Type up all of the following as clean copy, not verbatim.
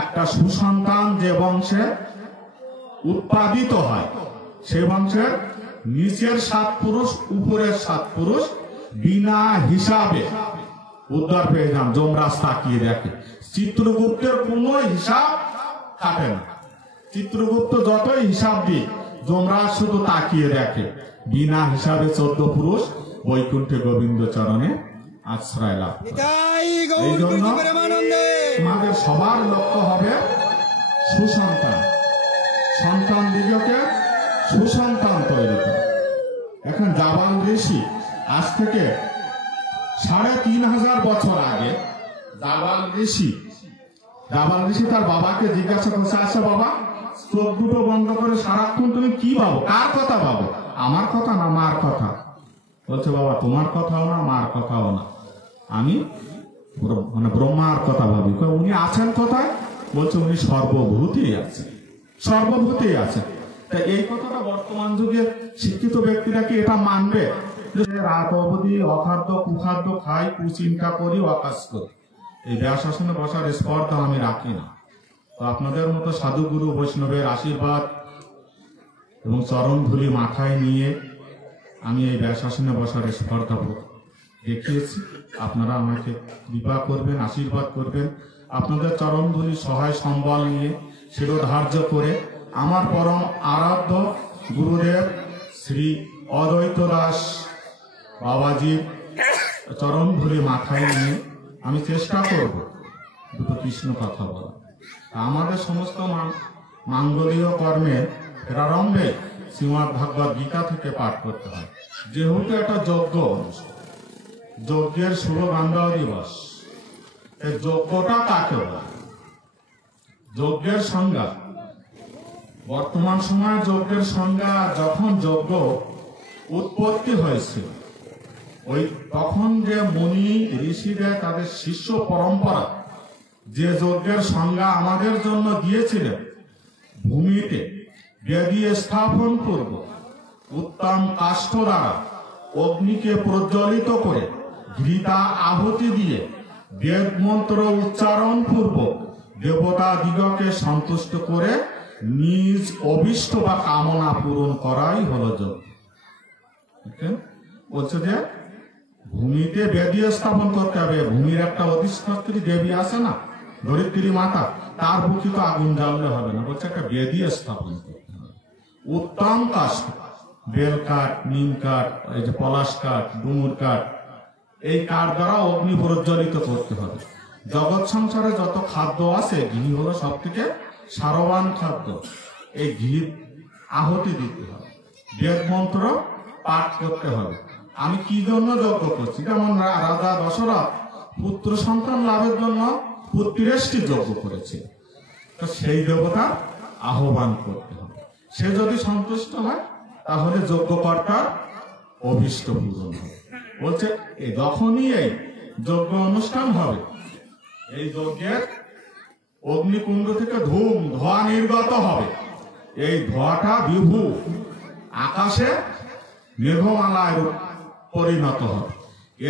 একটা সুসন্তান যে বংশে উৎপাদিত হয় সেই বংশের নিচের 7 পুরুষ উপরের 7 পুরুষ বিনা হিসাবে উদ্ধার পেয়ে যান। যমরাজ তাকিয়ে দেখে, চিত্রগুপ্তের কোনো হিসাব থাকে না। চিত্রগুপ্ত যতই হিসাব দিয়ে যমরাজ শুধু তাকিয়ে দেখে, বিনা হিসাবে 14 পুরুষ বৈকুণ্ঠে গোবিন্দ চরণে আশ্রয় লাভ। এই জন্য আমাদের সবার লক্ষ্য হবে সুসন্তান, সন্তান দিগকে সুসন্তান তৈরি করে। এখন জাবাল ঋষি আজ থেকে 3500 বছর আগে জাবাল ঋষি তার বাবাকে জিজ্ঞাসা করছে, আচ্ছা বাবা, চোখ দুটো বন্ধ করে সারাক্ষণ তুমি কি ভাবো? কার কথা ভাবো? আমার কথা না মার কথা? বলছে, বাবা তোমার কথাও না মার কথাও না, আমি মানে ব্রহ্মার কথা ভাবি। উনি আছেন কোথায়? বলছে উনি সর্বভূতেই আছেন, সর্বভূতেই আছেন। তাই এই কথাটা বর্তমান যুগে শিক্ষিত ব্যক্তিরা কি এটা মানবে? রাত অবধি অখাদ্য কুখাদ্য খাই, কুচিন্তা করি, অকাজ করি, এই ব্যাসাসনে বসার স্পর্ধা আমি রাখি না। তো আপনাদের মতো সাধুগুরু বৈষ্ণবের আশীর্বাদ এবং চরণ ধুলি মাথায় নিয়ে আমি এই ব্যাসাসনে বসার স্পর্ধা দেখিয়েছি। আপনারা আমাকে কৃপা করবেন, আশীর্বাদ করবেন। আপনাদের চরণ ধুলি সহায় সম্বল নিয়ে শিরোধার্য করে আমার পরম আরাধ্য গুরুদেব শ্রী অদ্বৈত দাস বাবাজির চরণ ধুলি মাথায় নিয়ে আমি চেষ্টা করব দুটো কৃষ্ণ কথা বলা। আমাদের সমস্ত মাঙ্গলীয় কর্মের প্রারম্ভে শ্রীমদ্ ভাগবত গীতা থেকে পাঠ করতে হয়। যেহেতু একটা যজ্ঞ অনুষ্ঠান, যজ্ঞের শুভ গান্ধা দিবস, এই যজ্ঞটা কাকে বলে? যজ্ঞের সংজ্ঞা, বর্তমান সময়ে যজ্ঞের সংজ্ঞা, যখন যজ্ঞ উৎপত্তি হয়েছিল ওই তখন যে মুনি ঋষিরা তাদের শিষ্য পরম্পরা যে যজ্ঞের সংজ্ঞা আমাদের জন্য দিয়েছিলেন, ভূমিতে বেদী স্থাপন পূর্ব উত্তম কাষ্ঠ দ্বারা অগ্নিকে প্রজ্বলিত করে ঘৃতা আহুতি দিয়ে বেদ মন্ত্র উচ্চারণ পূর্বক দেবতা দিগকে সন্তুষ্ট করে নিজ অভিষ্ট বা কামনা পূরণ করাই হলো যজ্ঞ। বলছে যে ভূমিতে বেদী স্থাপন করতে হবে। ভূমির একটা অধিষ্ঠাত্রী দেবী আছে না, ধরিত্রী মাতা, তার বুকে তো আগুন জ্বাললে হবে না। বলছে একটা বেদী স্থাপন করতে হবে। উত্তম কাষ্ঠ, বেল কাঠ, নিম কাঠ, এই যে পলাশ কাঠ, ডুমুর কাঠ, এই কাঠ দ্বারা অগ্নি প্রজ্বলিত করতে হবে। জগৎ সংসারে যত খাদ্য আছে, ঘি হলো সব থেকে সারবান খাদ্য। এই ঘি আহুতি দিতে হবে, বেদ মন্ত্র পাঠ করতে হবে। আমি কি জন্য যজ্ঞ করছি? যেমন রাজা দশরথ পুত্র সন্তান লাভের জন্য পুত্রেষ্টি যজ্ঞ করেছে, তো সেই দেবতা আহ্বান করতে হবে। সে যদি সন্তুষ্ট হয় তাহলে যজ্ঞকর্তার অভীষ্ট পূরণ হবে। বলছে যখনই এই যজ্ঞ অনুষ্ঠান হবে, এই যজ্ঞের অগ্নিকুণ্ড থেকে ধোঁয়া নির্গত হবে। এই ধোঁয়াটা বিভু আকাশে মেঘমালায় পরিণত হবে।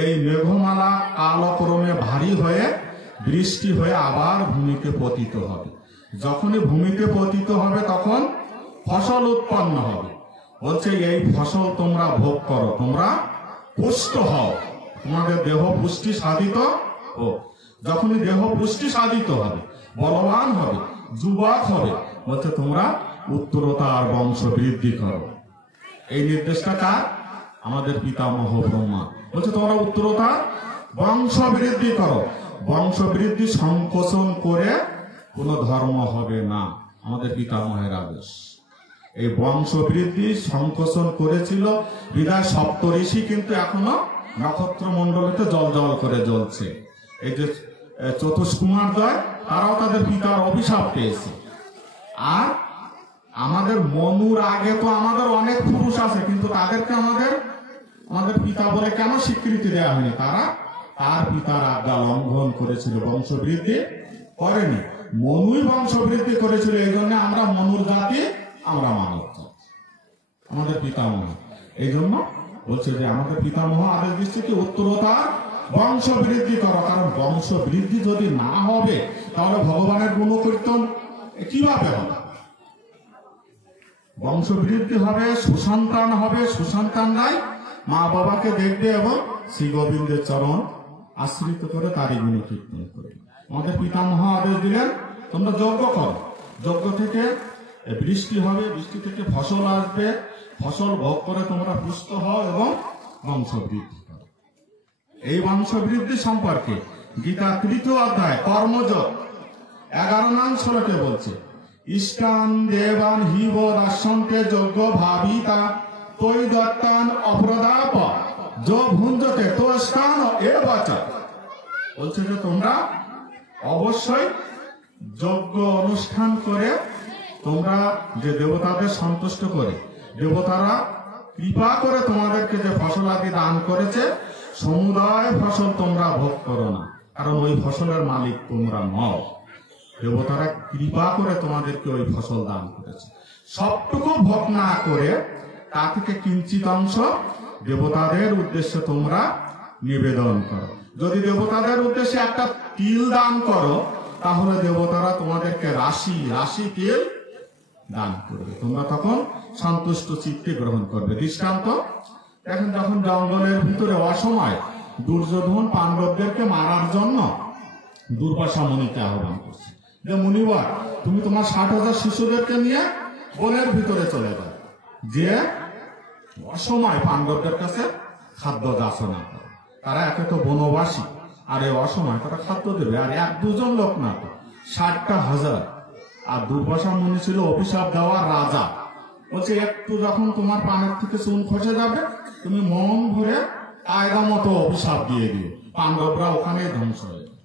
এই মেঘমালা কালক্রমে ভারী হয়ে বৃষ্টি হয়ে আবার ভূমিতে পতিত হবে। যখনই ভূমিতে পতিত হবে তখন ফসল উৎপন্ন হবে। বলছে এই ফসল তোমরা ভোগ করো, তোমরা পুষ্ট হও, তোমাদের দেহ পুষ্টি সাধিত হোক। যখনই দেহ পুষ্টি সাধিত হবে, বলবান হবে, যুবক হবে, বলছে তোমরা উত্তরতা আর বংশ বৃদ্ধি করো। এই নির্দেশটা কার? আমাদের পিতামহ ব্রহ্মা। বলছে তোমরা উত্তরতা বংশ বৃদ্ধি করো। বংশ বৃদ্ধি সংকোচন করে কোনো ধর্ম হবে না, আমাদের পিতামহের আদেশ। এই বংশ বৃদ্ধি সংকোচন করেছিল বিদায় সপ্ত ঋষি কিন্তু এখনো নক্ষত্র মন্ডলীতে জল জল করে জ্বলছে। এই যে চতুষ্কুমারদ্বয়, তারাও তাদের পিতার অভিশাপ পেয়েছে। আর আমাদের মনুর আগে তো আমাদের অনেক পুরুষ আছে, কিন্তু তাদেরকে আমাদের পিতা বলে কেন স্বীকৃতি দেওয়া হয়নি? তারা তার পিতার আজ্ঞা লঙ্ঘন করেছিল, বংশবৃদ্ধি করেনি। মনুই বংশবৃদ্ধি করেছিল, এই জন্য আমরা মনুর জাতি, আমরা মানব জাতি, আমাদের পিতামহ। এই জন্য বলছে যে আমাদের পিতামহ আদেশ দিচ্ছে কি উত্তরতার বংশ বৃদ্ধি করো, কারণ বংশ বৃদ্ধি যদি না হবে তাহলে ভগবানের গুণকীর্তন কিভাবে হবে? বংশ বৃদ্ধি হবে, সুসন্তান হবে, সুসন্তানরাই মা বাবাকে দেখবে এবং শ্রী গোবিন্দের চরণ আশ্রিত করে তারই গুণকীর্তন করবে। আমাদের পিতামহ আদেশ দিলেন তোমরা যজ্ঞ করো, যজ্ঞ থেকে বৃষ্টি হবে, বৃষ্টি থেকে ফসল আসবে, ফসল ভোগ করে তোমরা পুষ্ট হও এবং বংশ বৃদ্ধি করো। এই বংশ বৃদ্ধি সম্পর্কে গীতা 3য় অধ্যায় কর্মযোগ 11 নং শ্লোকে বলছে, ইষ্টান দেবান হিব দাসন্তে যজ্ঞ ভাবিতা তৈ দত্তান অপ্রদাপ যো ভুঞ্জতে তো স্থান এ বাচা। বলছে যে তোমরা অবশ্যই যজ্ঞ অনুষ্ঠান করে তোমরা যে দেবতাদের সন্তুষ্ট করে, দেবতারা কৃপা করে তোমাদেরকে যে ফসল আদি দান করেছে, সমুদায় ফসল তোমরা ভোগ করো না, কারণ ওই ফসলের মালিক তোমরা নও। দেবতারা কৃপা করে তোমাদেরকে ওই ফসল দান করেছে, সবটুকু ভোগ না করে তা থেকে কিঞ্চিত অংশ দেবতাদের উদ্দেশ্যে তোমরা নিবেদন করো। যদি দেবতাদের উদ্দেশ্যে একটা তিল দান করো তাহলে দেবতারা তোমাদেরকে রাশি রাশি তিল দান করবে, তোমরা তখন সন্তুষ্ট চিত্তে গ্রহণ করবে। দৃষ্টান্ত দেখেন, যখন জঙ্গলের ভিতরে অসময় দুর্যোধন পাণ্ডবদেরকে মারার জন্য দুর্বাসা মুনিকে আহ্বান করছে যে মুনিবর তুমি তোমার 60,000 শিশুদেরকে নিয়ে বনের ভিতরে চলে যাও, যে অসময় পাণ্ডবদের কাছে খাদ্য যাচনা করে। তারা একে তো বনবাসী, আর এই অসময় তারা খাদ্য দেবে, আর 1-2 লোক না তো 60টা হাজার। আর দুর্বাসা মুনি ছিল অভিশাপ দেওয়ার রাজা, বলছে একটু যখন তোমার পানের থেকে চুন খসে যাবে তুমি মন ভরে কায়দা মতো অভিশাপ দিয়ে দিও, পাণ্ডবরা ওখানে ধ্বংস হয়ে যাবে।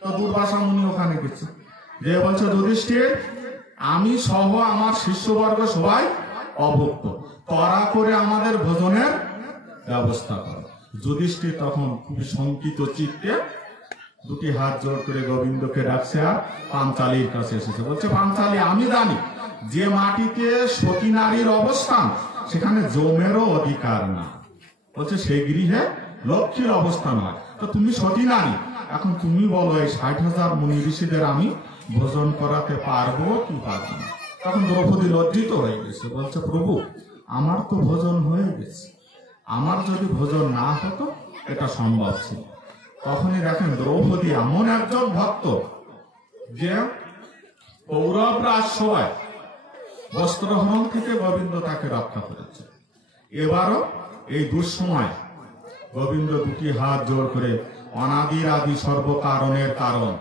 তো দুর্বাসা মুনি ওখানে গেছে, যে বলছে যুধিষ্ঠির আমি সহ আমার শিষ্যবর্গ সবাই অভুক্ত, কড়া করে আমাদের ভোজনের ব্যবস্থা করো। যুধিষ্ঠির তখন খুবই শঙ্কিত চিত্তে 2টি হাত জোড় করে গোবিন্দকে ডাকছে আর পাঞ্চালীর কাছে এসেছে। বলছে পাঞ্চালী আমি জানি যে মাটিতে সতী নারীর অবস্থান সেখানে যমেরও অধিকার না, বলছে সেই গৃহে লক্ষ্মীর অবস্থান হয়, তো তুমি সতী নারী, এখন তুমি বলো এই 60,000 মুনি ঋষিদের আমি ভোজন করাতে পারবো কি পারবো না? তখন দ্রৌপদী লজ্জিত হয়ে গেছে, বলছে প্রভু আমার তো ভোজন হয়ে গেছে, আমার যদি ভোজন না হতো এটা সম্ভব ছিল। তখনই দেখেন দ্রৌপদী এমন একজন ভক্ত যে কৌরবরা সবাই বস্ত্রহরণ থেকে গোবিন্দ তাকে রক্ষা করেছে। এবারও এই দুঃসময় গোবিন্দ 2টি হাত জোড় করে অনাদির আদি সর্বকারণের কারণ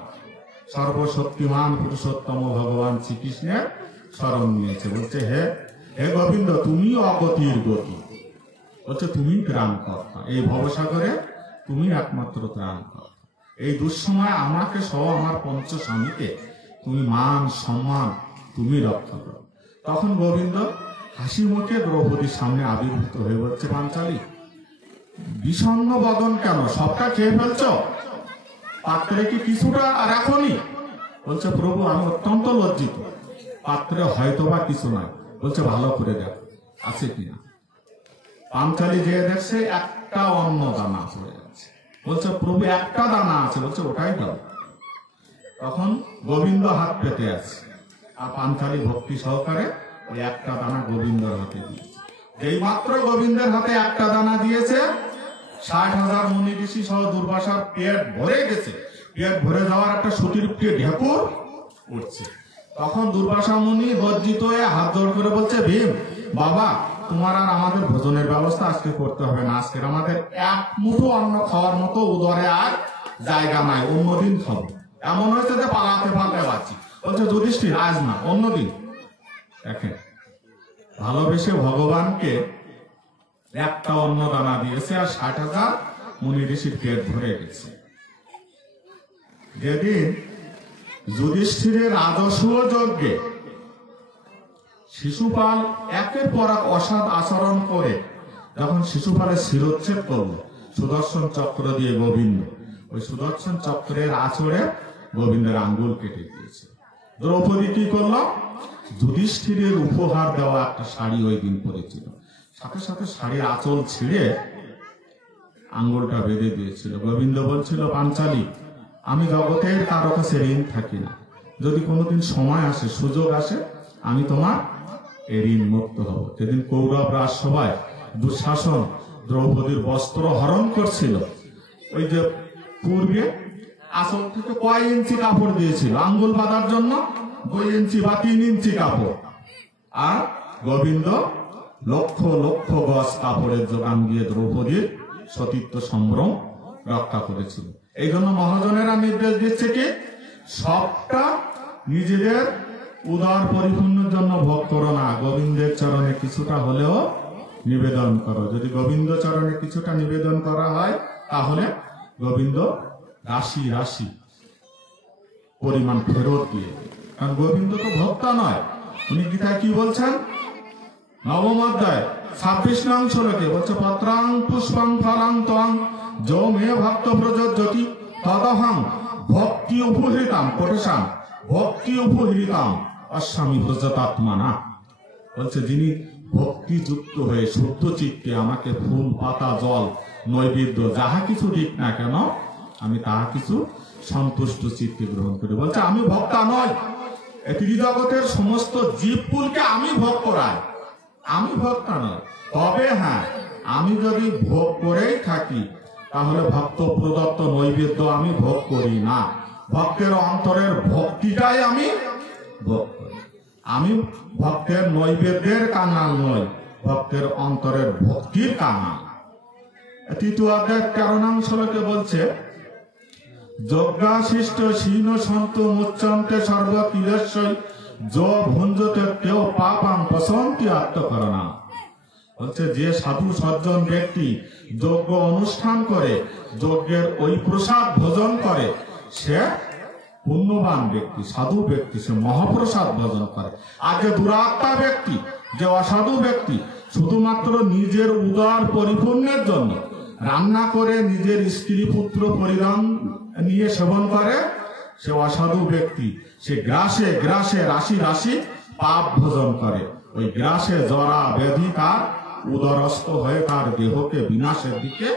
সর্বশক্তিমান পুরুষোত্তম ভগবান শ্রীকৃষ্ণের শরণ নিয়েছে। বলছে হে হে গোবিন্দ তুমি অগতির গতি, বলছে তুমি ত্রাণকর্তা, এই ভবসাগরে তুমি একমাত্র ত্রাণকর্তা। এই দুঃসময় আমাকে সহ আমার পঞ্চস্বামীকে তুমি মান সম্মান তুমি রক্ষা করো। তখন গোবিন্দ হাসি মুখে দ্রৌপদীর সামনে আবির্ভূত হয়ে বলছে পাঞ্চালী বিষণ্ণ বদন কেন, সবটা খেয়ে ফেলছ, পাত্রে কি কিছুটা আর এখনই? বলছে প্রভু আমি অত্যন্ত লজ্জিত, পাত্রে হয়তো বা কিছু নাই। বলছে ভালো করে দেখো আছে কিনা। পাঞ্চালী যে দেখছে একটা অন্ন দানা পড়ে যাচ্ছে, বলছে প্রভু একটা দানা আছে, বলছে ওটাই দাও। তখন গোবিন্দ হাত পেতে আছে, আর পাঞ্চালী ভক্তি সহকারে ওই একটা দানা গোবিন্দর হাতে দিয়েছে। যেই মাত্র গোবিন্দের হাতে একটা দানা দিয়েছে 60,000 মুনি ঋষি সহ দুর্বাসার পেট ভরে গেছে, পেট ভরে যাওয়ার একটা সুতিরূপকে ঢেকুর উঠছে। তখন দুর্বাসা মুনি লজ্জিত হয়ে হাত জোড় করে বলছে ভীম বাবা তোমার আর আমাদের ভোজনের ব্যবস্থা আজকে করতে হবে না, আজকের আমাদের এক মুঠো অন্ন খাওয়ার মতো উদরে আর জায়গা নাই, অন্যদিন খাবো। এমন হয়েছে যে পালাতে পালাতে পারছি। বলছে যুধিষ্ঠির আজ না অন্যদিন। দেখেন ভালোবেসে ভগবানকে একটা অন্ন দানা দিয়েছে আর 60,000 মুনি ঋষির পেট ভরে গেছে। যেদিন যুধিষ্ঠিরের রাজস্ব যজ্ঞে শিশুপাল একের পর এক অসৎ আচরণ করে যখন শিশুপালের শিরোচ্ছেদ করল সুদর্শন চক্র দিয়ে গোবিন্দ, ওই সুদর্শন চক্রের আঁচড়ে গোবিন্দের আঙ্গুল কেটে দিয়েছে। দ্রৌপদী কি করল, যুধিষ্ঠিরের উপহার দেওয়া একটা শাড়ি ওই দিন পরেছিল, সাথে সাথে শাড়ির আঁচল ছিঁড়ে আঙ্গুলটা বেঁধে দিয়েছিল। গোবিন্দ বলছিল, পাঞ্চালী, আমি জগতের কারো কাছে ঋণ থাকি না, যদি কোনোদিন সময় আসে, সুযোগ আসে, আমি তোমার এই ঋণ মুক্ত হব। যেদিন কৌরব রাজসভায় দুঃশাসন দ্রৌপদীর বস্ত্র হরণ করছিল, ওই যে পূর্বে আসল থেকে কয় ইঞ্চি কাপড় দিয়েছিল আঙ্গুল বাঁধার জন্য? 2 ইঞ্চি বা 3 ইঞ্চি কাপড়। আর গোবিন্দ লক্ষ লক্ষ গজ কাপড়ের যোগান দিয়ে দ্রৌপদীর সতীত্ব সম্ভ্রম রক্ষা করেছিল। এই জন্য মহাজনেরা নির্দেশ দিচ্ছে কি, সবটা নিজেদের উদার পরিপূর্ণের জন্য ভোগ করো না, গোবিন্দের চরণে কিছুটা হলেও নিবেদন করো। যদি গোবিন্দ চরণে কিছুটা নিবেদন করা হয়, তাহলে গোবিন্দ রাশি রাশি পরিমাণ ফেরত দিয়ে, কারণ গোবিন্দ তো ভক্তা নয়। উনি গীতায় কি বলছেন? নবম অধ্যায় 26 নং শ্লোকে বলছে, পত্রাং পুষ্পং ফলাং ত্বং যো মে ভক্ত প্রযোজ্যতি তদহং ভক্তি উপহৃতাম কোটেশাম ভক্তি উপহৃতাম অস্বামী ব্রজতাত্মানা। বলছে, যিনি ভক্তিযুক্ত হয়ে শুদ্ধ চিত্তে আমাকে ফুল, পাতা, জল, নৈবেদ্য যাহা কিছু দিক না কেন, আমি তাহা কিছু সন্তুষ্ট চিত্তে গ্রহণ করি। বলছে, আমি ভক্তা নয়, ত্রিজগতের সমস্ত জীবকুলকে আমি ভোগ করাই, আমি ভক্তা নয়। তবে হ্যাঁ, আমি যদি ভোগ করেই থাকি, তাহলে ভক্ত প্রদত্ত নৈবেদ্য আমি ভোগ করি না। ভক্তের অন্তরের ভক্তিটাই আমি ভোগ করি। আমি ভক্তের নৈবেদ্যের কাঙাল নই, ভক্তের অন্তরের ভক্তির কাঙাল। 3 অধ্যায় 13 নং শ্লোকে বলছে, যজ্ঞাশিষ্ট শীর্ণ সন্তু মুচ্চন্তে সর্ব কিলেশ্বই যো ভুঞ্জতে কেউ পাপাম পশন্তি আত্মকরণা। বলছে, যে সাধু সজ্জন ব্যক্তি যজ্ঞ অনুষ্ঠান করে, যজ্ঞের ওই প্রসাদ ভোজন করে, সে পুণ্যবান ব্যক্তি, সাধু ব্যক্তি, সে মহাপ্রসাদ ভোজন করে। আর যে দুরাত্মা ব্যক্তি, যে অসাধু ব্যক্তি, শুধুমাত্র নিজের উদার পরিপূর্ণের জন্য রান্না করে নিজের স্ত্রী পুত্র পরিধান নিয়ে সেবন করে, সে অসাধু ব্যক্তি। সে গ্রাসে গ্রাসে রাশি রাশি পাপ ভোজন করে। ওই গ্রাসে জরা ব্যাধি তার উদরস্থ হয়ে তার দেহকে বিনাশের দিকে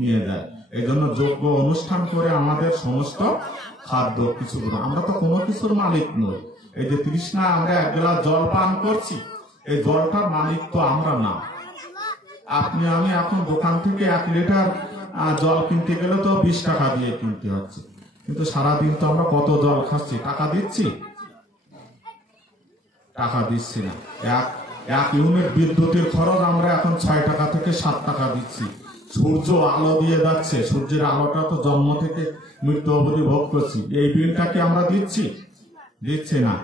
নিয়ে যায়। এই জন্য যজ্ঞ অনুষ্ঠান করে আমাদের সমস্ত খাদ্য কিছু, আমরা তো কোনো কিছুর মালিক নই। এই যে তৃষ্ণায় আমরা 1 গ্লাস জল পান করছি, এই জলটার মালিক তো আমরা না। আপনি আমি এখন দোকান থেকে 1 লিটার জল কিনতে গেলে তো 20 টাকা দিয়ে কিনতে হচ্ছে, কিন্তু সারাদিন তো আমরা কত জল খাচ্ছি? টাকা দিচ্ছি? টাকা দিচ্ছি না। এক ইউনিট বিদ্যুতের খরচ আমরা এখন 6 টাকা থেকে 7 টাকা দিচ্ছি। সূর্য আলো দিয়ে যাচ্ছে, সূর্যের আলোটা তো জন্ম থেকে মৃত্যু অবধি ভোগ করছি, এই বিলটা কি আমরা দিচ্ছি? দিচ্ছি না।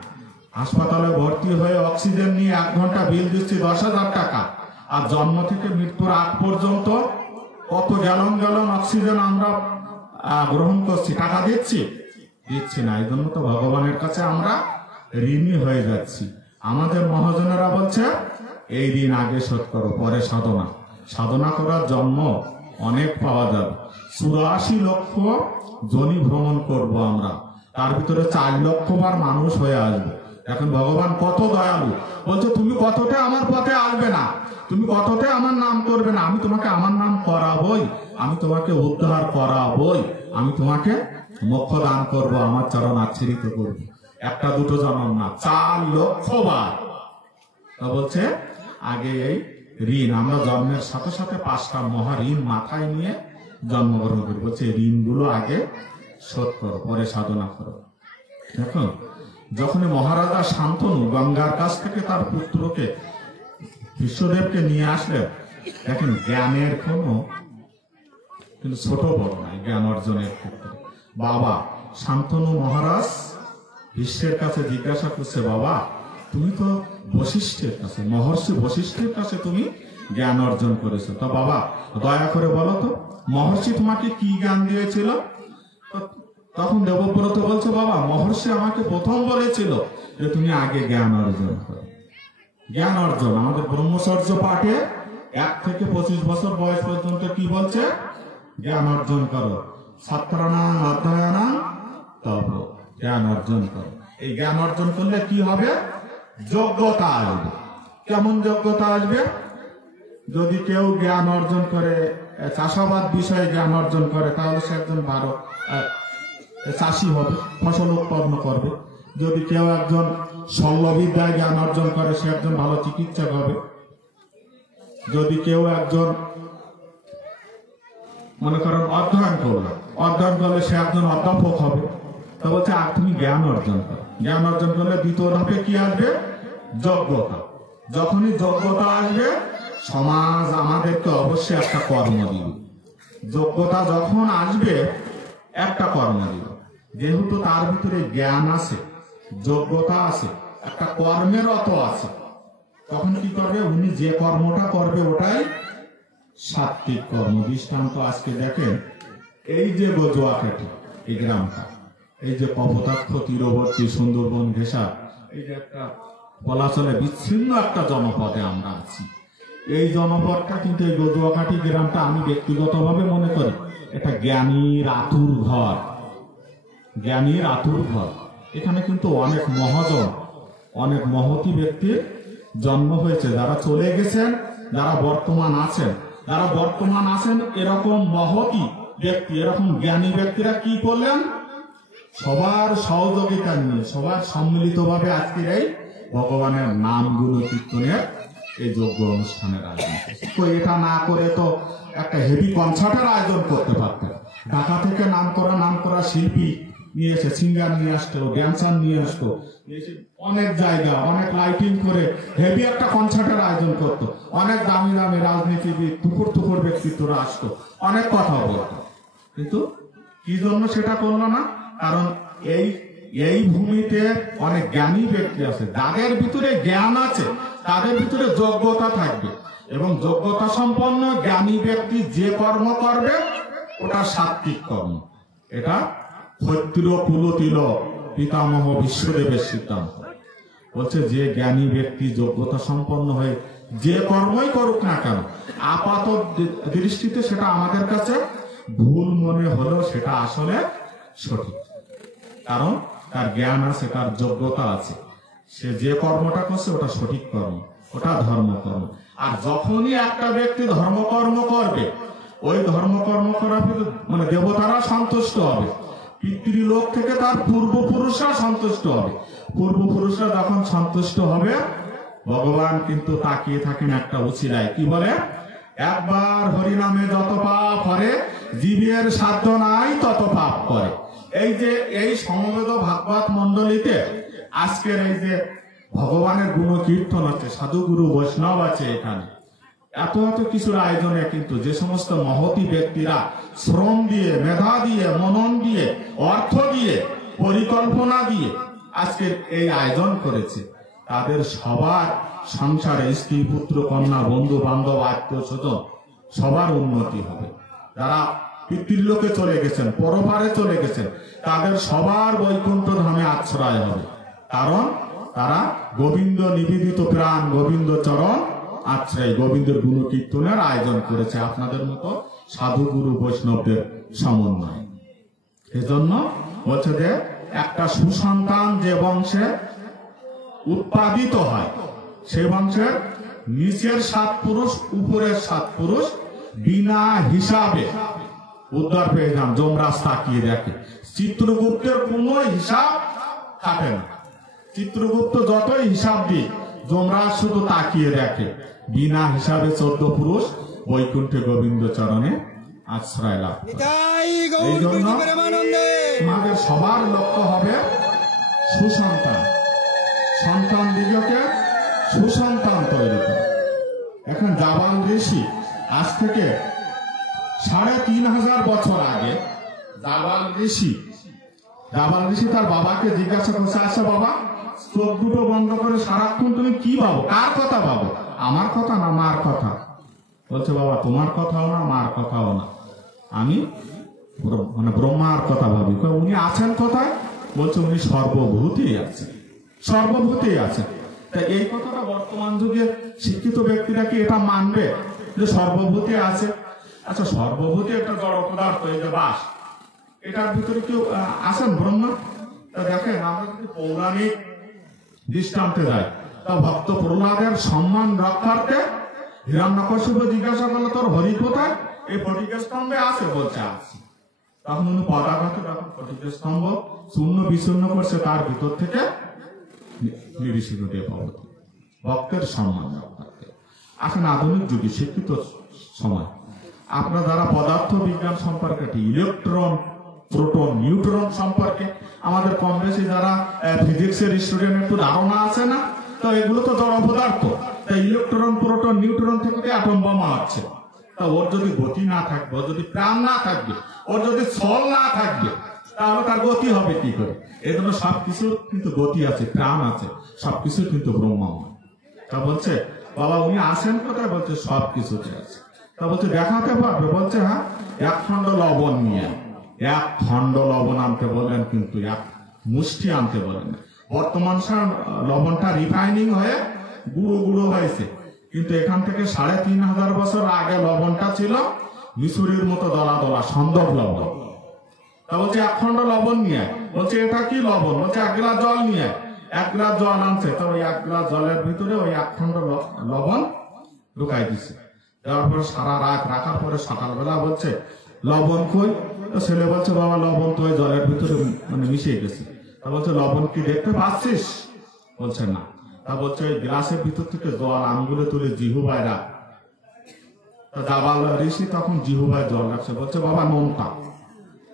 হাসপাতালে ভর্তি হয়ে অক্সিজেন নিয়ে 1 ঘন্টা বিল দিচ্ছি 10,000 টাকা। আর জন্ম থেকে মৃত্যুর আগ পর্যন্ত কত গ্যালন গ্যালন অক্সিজেন আমরা গ্রহণ করছি, টাকা দিচ্ছি? দিচ্ছি না। এই জন্য তো ভগবানের কাছে আমরা ঋণী হয়ে যাচ্ছি। আমাদের মহাজনেরা বলছে, এই ঋণ আগে শোধ করো, পরে সাধনা। সাধনা করার জন্ম অনেক পাওয়া যাবে। 84 লক্ষ জনি ভ্রমণ করব আমরা, তার ভিতরে 4 লক্ষ বার মানুষ হয়ে আসবে। এখন ভগবান কত দয়ালু, বলছে, তুমি কতটা আমার পথে আসবে না, তুমি কতটা আমার নাম করবে না, আমি তোমাকে আমার নাম করাবই, আমি তোমাকে উদ্ধার করাবই, আমি তোমাকে মোক্ষ দান করবো, আমার চরণ আচ্ছাদিত করবো। 1-2 জন্ম না, 4 লক্ষ বার। তা বলছে, আগে এই ঋণ, আমরা জন্মের সাথে সাথে 5টা মহা ঋণ মাথায় নিয়ে জন্মগ্রহণ করি। বলছে, ঋণগুলো আগে শোধ করো, পরে সাধনা করো। দেখো, যখন মহারাজা শান্তনু গঙ্গার কাছ থেকে তার পুত্রকে বিশ্বদেবকে নিয়ে আসলেন, দেখেন জ্ঞানের কোনো কিন্তু ছোট বড় নাই জ্ঞান অর্জনের ক্ষেত্রে। বাবা শান্তনু মহারাজ বিশ্বের কাছে জিজ্ঞাসা করছে, বাবা তুমি তো বশিষ্ঠের কাছে, মহর্ষি বশিষ্ঠের কাছে তুমি জ্ঞান অর্জন করেছো, তো বাবা দয়া করে বলো তো মহর্ষি তোমাকে কি জ্ঞান দিয়েছিল? তখন দেবব্রত বলছে, বাবা মহর্ষি আমাকে প্রথম বলেছিল যে তুমি আগে জ্ঞান অর্জন করো। জ্ঞান অর্জন আমাদের ব্রহ্মচর্য পাঠে 1 থেকে 25 বছর বয়স পর্যন্ত কি বলছে? জ্ঞান অর্জন করো। ছাত্রানাং অধ্যয়নাং তব, জ্ঞান অর্জন করো। এই জ্ঞান অর্জন করলে কি হবে? যোগ্যতা আসবে। কেমন যোগ্যতা আসবে? যদি কেউ জ্ঞান অর্জন করে চাষাবাদ বিষয়ে জ্ঞান অর্জন করে তাহলে সে একজন ভালো চাষি হবে, ফসল উৎপন্ন করবে। যদি কেউ একজন শল্যবিদ্যায় জ্ঞান অর্জন করে সে একজন ভালো চিকিৎসক হবে। যদি কেউ একজন মনে করেন অধ্যয়ন করলে সে একজন অধ্যাপক হবে। তো বলছে আর তুমি জ্ঞান অর্জন করো, জ্ঞান অর্জন করলে দ্বিতীয় ধাপে কি আসবে? যোগ্যতা। যখনই যোগ্যতা আসবে সমাজ আমাদেরকে অবশ্যই একটা কর্ম দিবে। যোগ্যতা যখন আসবে একটা কর্ম দিবে। যেহেতু তার ভিতরে জ্ঞান আছে, যোগ্যতা আছে, একটা কর্মের অত আছে, তখন কি করবে? উনি যে কর্মটা করবে ওটাই সাত্বিক কর্ম। দৃষ্টান্ত আজকে দেখেন, এই যে গজুয়াকাটি এই গ্রামটা, এই যে কপোতাক্ষ তীরবর্তী সুন্দরবন ঘেঁষা, এই যে একটা বলা চলে বিচ্ছিন্ন একটা জনপদে আমরা আছি। এই জনপদটা কিন্তু এই গজুয়াকাটি গ্রামটা আমি ব্যক্তিগতভাবে মনে করি এটা জ্ঞানীর আতুর ঘর, জ্ঞানীর আতুর ঘর। এখানে কিন্তু অনেক মহাজন, অনেক মহতি ব্যক্তির জন্ম হয়েছে, যারা চলে গেছেন, যারা বর্তমান আছেন এরকম মহতি ব্যক্তি, এরকম জ্ঞানী ব্যক্তিরা কি করলেন? সবার সহযোগিতা নিয়ে, সবার সম্মিলিতভাবে আজকের এই ভগবানের নামগুলো কীর্তনের এই যজ্ঞ অনুষ্ঠানের আয়োজন করছে। তো এটা না করে তো একটা হেভি কনসার্টের আয়োজন করতে পারতেন। ঢাকা থেকে নাম করা শিল্পী নিয়ে এসে সিঙ্গার নিয়ে আসতো, ড্যান্সার নিয়ে আসতো, অনেক জায়গা অনেক লাইটিং করে হেভি একটা কনসার্টের আয়োজন করতো। অনেক দামি দামি রাজনীতিবিদ, টুকুর ব্যক্তিত্বরা আসতো, অনেক কথা বলতো। কিন্তু কি জন্য সেটা করলো না? কারণ এই ভূমিতে অনেক জ্ঞানী ব্যক্তি আছে, যাদের ভিতরে জ্ঞান আছে, তাদের ভিতরে যোগ্যতা থাকবে, এবং যোগ্যতা সম্পন্ন জ্ঞানী ব্যক্তি যে কর্ম করবে ওটা সাত্বিক কর্ম। এটা ক্ষত্র কুলতিল পিতামহ বিশ্বদেবের সিদ্ধান্ত। বলছে যে জ্ঞানী ব্যক্তি যোগ্যতা সম্পন্ন হয়ে যে কর্মই করুক না কেন, আপাত দৃষ্টিতে সেটা আমাদের কাছে ভুল মনে হলেও সেটা আসলে সঠিক, কারণ তার জ্ঞান আছে, তার যোগ্যতা আছে। সে যে কর্মটা করছে ওটা সঠিক কর্ম, ওটা ধর্মকর্ম। আর যখনই একটা ব্যক্তি ধর্মকর্ম করবে, ওই ধর্মকর্ম করার মানে দেবতারা সন্তুষ্ট হবে, পিতৃলোক থেকে তার পূর্বপুরুষরা সন্তুষ্ট হবে। পূর্বপুরুষরা যখন সন্তুষ্ট হবে, ভগবান কিন্তু তাকিয়ে থাকেন একটা উচিলায়, কি বলে? একবার হরিনামে যত পাপ করে, জীবের সাধ্য নাই তত পাপ করে। এই সমবেত ভাগবত মন্ডলীতে আজকের এই যে ভগবানের গুণ কীর্তন আছে, সাধুগুরু বৈষ্ণব আছে, এখানে এত কিছুর আয়োজনে কিন্তু যে সমস্ত মহতি ব্যক্তিরা শ্রম দিয়ে, মেধা দিয়ে, মনন দিয়ে, অর্থ দিয়ে, পরিকল্পনা দিয়ে আজকের এই আয়োজন করেছে, তাদের সবার সংসারে স্ত্রী, পুত্র, কন্যা, বন্ধু বান্ধব, আত্মীয় স্বজন সবার উন্নতি হবে। যারা পিতৃলোকে চলে গেছেন, পরপারে চলে গেছেন, তাদের সবার বৈকুণ্ঠ ধামে আশ্রয় হবে, কারণ তারা গোবিন্দ নিবেদিত প্রাণ, গোবিন্দ চরণ আশ্রয়, গোবিন্দের গুণ কীর্তনের আয়োজন করেছে আপনাদের মতো সাধু গুরু বৈষ্ণবদের সমন্বয়। এজন্য বলছে যে একটা সুসন্তান যে বংশে উৎপাদিত হয়, সে বংশের নিচের 7 পুরুষ, উপরের 7 পুরুষ বিনা হিসাবে উদ্ধার পেয়ে যান। যমরাজ তাকিয়ে দেখে, চিত্রগুপ্তের কোনো হিসাব থাকে না। চিত্রগুপ্ত যতই হিসাব দিয়ে, যমরাজ শুধু তাকিয়ে দেখে, বিনা হিসাবে 14 পুরুষ বৈকুণ্ঠে গোবিন্দ চরণে আশ্রয় লাভ করে। এই জন্য আমাদের সবার লক্ষ্য হবে সুসন্তান, সন্তান দিগকে সুসন্তান তৈরি করে। এখন জাবাল ঋষি আজ থেকে 3500 বছর আগে জাবাল ঋষি তার বাবাকে জিজ্ঞাসা করছে, আচ্ছা বাবা, চোখ দুটো বন্ধ করে সারাক্ষণ তুমি কি ভাবো? কার কথা ভাবো? আমার কথা না মার কথা? বলছে, বাবা তোমার কথাও না, মার কথাও না, আমি মানে ব্রহ্মার কথা ভাবি। উনি আছেন কোথায়? বলছে উনি সর্বভূতেই আছেন, সর্বভূতেই আছেন। তাই এই কথাটা বর্তমান যুগে শিক্ষিত ব্যক্তিরা কি এটা মানবে যে সর্বভূতে আছে? আচ্ছা, সর্বভূতে একটা জড় পদার্থ, এই যে বাস, এটার ভিতরে কেউ আছেন ব্রহ্মা? দেখেন, আমরা যদি পৌরাণিক দৃষ্টান্তে যাই, তা ভক্ত প্রহ্লাদের সম্মান রক্ষার্থে হিরণ্যকশিপু জিজ্ঞাসা করলো, তোর হরি কোথায়? এই ফটিকের স্তম্ভে আছে, বলছে আছে। তখন উনি পতাকাকে যখন ফটিকের স্তম্ভ শূন্য বিশূন্য করছে, তার ভিতর থেকে নিরিশিত দেবতী ভক্তের সম্মান রক্ষার্থে। এখন আধুনিক যুগে শিক্ষিত সময় আপনারা যারা পদার্থ বিজ্ঞান সম্পর্কে, ইলেকট্রন, প্রোটন, নিউট্রন সম্পর্কে আমাদের কম বেশি যারা ফিজিক্সের স্টুডেন্ট একটু ধারণা আছে না, তো এগুলো তো জড় পদার্থ। তা ইলেকট্রন, প্রোটন, নিউট্রন থেকে অ্যাটম বোমা হচ্ছে। তা ওর যদি গতি না থাকবে, ওর যদি প্রাণ না থাকবে, ওর যদি ছল না থাকবে, তাহলে তার গতি হবে কি করে? এই জন্য সবকিছুর কিন্তু গতি আছে, প্রাণ আছে, সবকিছু কিন্তু ব্রহ্মময়। তা বলছে বাবা উনি আসেন কোথায়? বলছে সবকিছুতে আছে। তা বলছে দেখাতে পারবে? বলছে হ্যাঁ, 1 খণ্ড লবণ নিয়ে 1 খণ্ড লবণ আনতে বললেন, কিন্তু 1 মুষ্টি আনতে বলেন। বর্তমান লবণটা রিফাইনিং হয়ে গুঁড়ো গুঁড়ো হয়েছে, কিন্তু এখান থেকে 3500 বছর আগে লবণটা ছিল মিশরির মতো দলা দলা সন্দক লবণ। তা বলছে 1 খণ্ড লবণ নিয়ে। বলছে এটা কি লবণ? বলছে 1 গ্লাস জল নিয়ে। 1 গ্লাস জল আনছে, তো ওই 1 গ্লাস জলের ভিতরে ওই 1 খণ্ড লবণ ঢুকাই দিছে। দেওয়ার পরে সারা রাত রাখার পরে সকালবেলা বলছে লবণ কই? তো ছেলে বলছে বাবা লবণ তো ওই জলের ভিতরে মানে মিশিয়ে গেছে। তা বলছে লবণ কি দেখতে পাচ্ছিস? বলছে না। তা বলছে ওই গ্লাসের ভিতর থেকে জল আঙ্গুলে তুলে জিহুবায় রাখ। তা জাবাল ঋষি তখন জিহুবায় জল রাখছে। বলছে বাবা নোনতা।